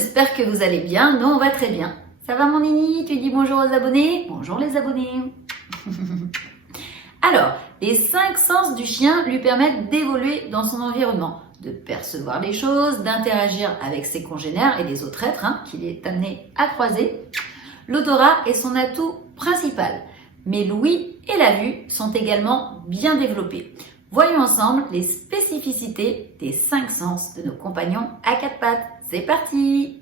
j'espère que vous allez bien. Nous, on va très bien. Ça va mon Nini? Tu dis bonjour aux abonnés? Bonjour les abonnés. Alors, les 5 sens du chien lui permettent d'évoluer dans son environnement, de percevoir les choses, d'interagir avec ses congénères et les autres êtres qu'il est amené à croiser. L'odorat est son atout principal, mais l'ouïe et la vue sont également bien développés. Voyons ensemble les spécificités des 5 sens de nos compagnons à 4 pattes. C'est parti!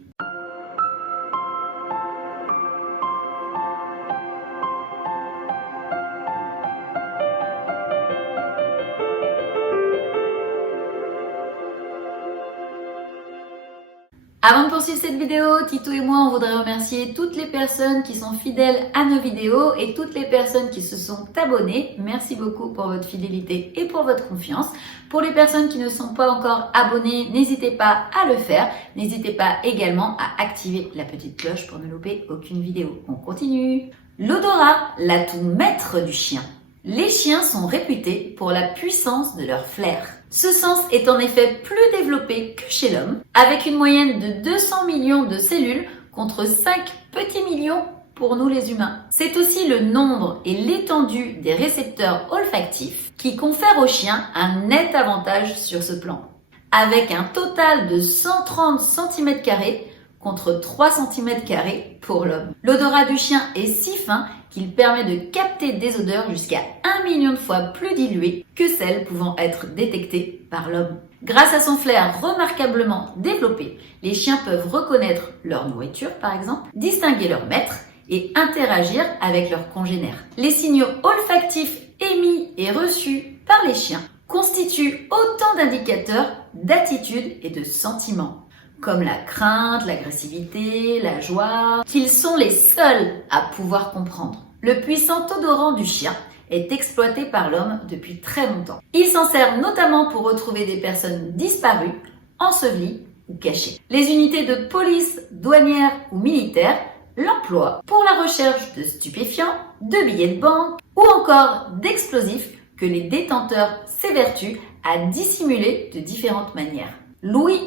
Avant de poursuivre cette vidéo, Titou et moi, on voudrait remercier toutes les personnes qui sont fidèles à nos vidéos et toutes les personnes qui se sont abonnées. Merci beaucoup pour votre fidélité et pour votre confiance. Pour les personnes qui ne sont pas encore abonnées, n'hésitez pas à le faire. N'hésitez pas également à activer la petite cloche pour ne louper aucune vidéo. On continue. L'odorat, l'atout maître du chien. Les chiens sont réputés pour la puissance de leur flair. Ce sens est en effet plus développé que chez l'homme, avec une moyenne de 200 millions de cellules contre 5 petits millions pour nous les humains. C'est aussi le nombre et l'étendue des récepteurs olfactifs qui confèrent aux chiens un net avantage sur ce plan, avec un total de 130 cm² contre 3 cm² pour l'homme. L'odorat du chien est si fin qu'il permet de capter des odeurs jusqu'à 1 million de fois plus diluées que celles pouvant être détectées par l'homme. Grâce à son flair remarquablement développé, les chiens peuvent reconnaître leur nourriture par exemple, distinguer leur maître et interagir avec leurs congénères. Les signaux olfactifs émis et reçus par les chiens constituent autant d'indicateurs d'attitude et de sentiments, comme la crainte, l'agressivité, la joie, qu'ils sont les seuls à pouvoir comprendre. Le puissant odorant du chien est exploité par l'homme depuis très longtemps. Il s'en sert notamment pour retrouver des personnes disparues, ensevelies ou cachées. Les unités de police, douanières ou militaires l'emploient pour la recherche de stupéfiants, de billets de banque ou encore d'explosifs que les détenteurs s'évertuent à dissimuler de différentes manières. L'ouïe,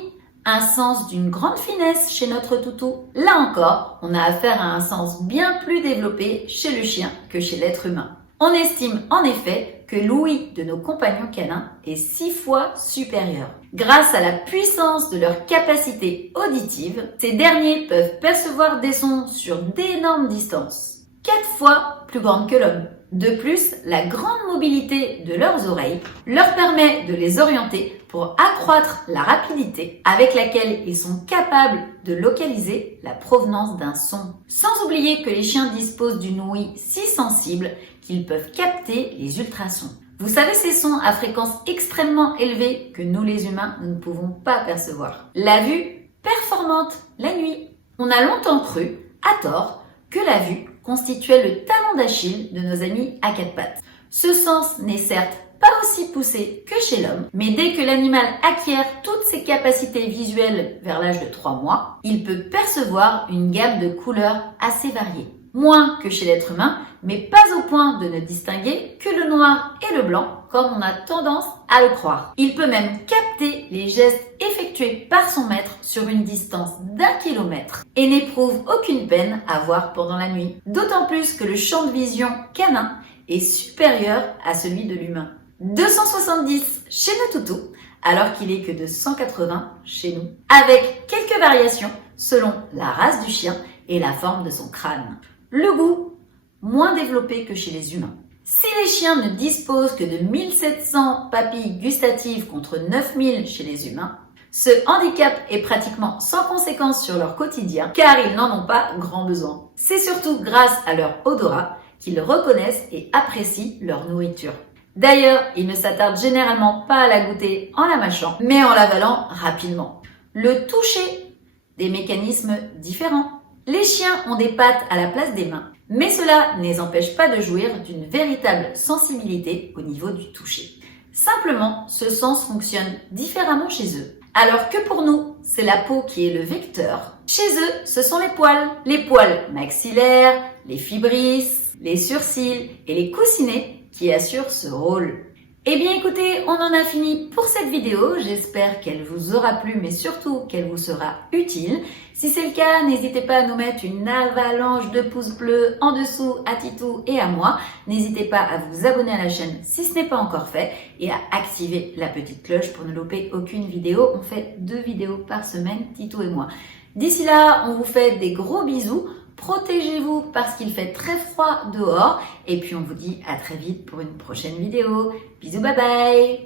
un sens d'une grande finesse chez notre toutou. Là encore, on a affaire à un sens bien plus développé chez le chien que chez l'être humain. On estime en effet que l'ouïe de nos compagnons canins est 6 fois supérieure. Grâce à la puissance de leur capacité auditive, ces derniers peuvent percevoir des sons sur d'énormes distances, 4 fois plus grandes que l'homme. De plus, la grande mobilité de leurs oreilles leur permet de les orienter pour accroître la rapidité avec laquelle ils sont capables de localiser la provenance d'un son. Sans oublier que les chiens disposent d'une ouïe si sensible qu'ils peuvent capter les ultrasons. Vous savez, ces sons à fréquence extrêmement élevée que nous les humains, nous ne pouvons pas percevoir. La vue performante la nuit. On a longtemps cru, à tort, que la vue constituait le talon d'Achille de nos amis à 4 pattes. Ce sens n'est certes pas aussi poussé que chez l'homme, mais dès que l'animal acquiert toutes ses capacités visuelles vers l'âge de 3 mois, il peut percevoir une gamme de couleurs assez variée. Moins que chez l'être humain, mais pas au point de ne distinguer que le noir et le blanc, comme on a tendance à le croire. Il peut même capter les gestes effectués par son maître sur une distance d'1 kilomètre et n'éprouve aucune peine à voir pendant la nuit. D'autant plus que le champ de vision canin est supérieur à celui de l'humain. 270 chez nos toutous, alors qu'il est que de 180 chez nous, avec quelques variations selon la race du chien et la forme de son crâne. Le goût, moins développé que chez les humains. Si les chiens ne disposent que de 1700 papilles gustatives contre 9000 chez les humains, ce handicap est pratiquement sans conséquence sur leur quotidien car ils n'en ont pas grand besoin. C'est surtout grâce à leur odorat qu'ils reconnaissent et apprécient leur nourriture. D'ailleurs, ils ne s'attardent généralement pas à la goûter en la mâchant, mais en l'avalant rapidement. Le toucher, des mécanismes différents. Les chiens ont des pattes à la place des mains, mais cela ne les empêche pas de jouir d'une véritable sensibilité au niveau du toucher. Simplement, ce sens fonctionne différemment chez eux. Alors que pour nous, c'est la peau qui est le vecteur, chez eux, ce sont les poils maxillaires, les fibrisses, les sourcils et les coussinets qui assurent ce rôle. Eh bien écoutez, on en a fini pour cette vidéo. J'espère qu'elle vous aura plu, mais surtout qu'elle vous sera utile. Si c'est le cas, n'hésitez pas à nous mettre une avalanche de pouces bleus en dessous à Titou et à moi. N'hésitez pas à vous abonner à la chaîne si ce n'est pas encore fait et à activer la petite cloche pour ne louper aucune vidéo. On fait 2 vidéos par semaine, Titou et moi. D'ici là, on vous fait des gros bisous. Protégez-vous parce qu'il fait très froid dehors. Et puis on vous dit à très vite pour une prochaine vidéo. Bisous, bye bye!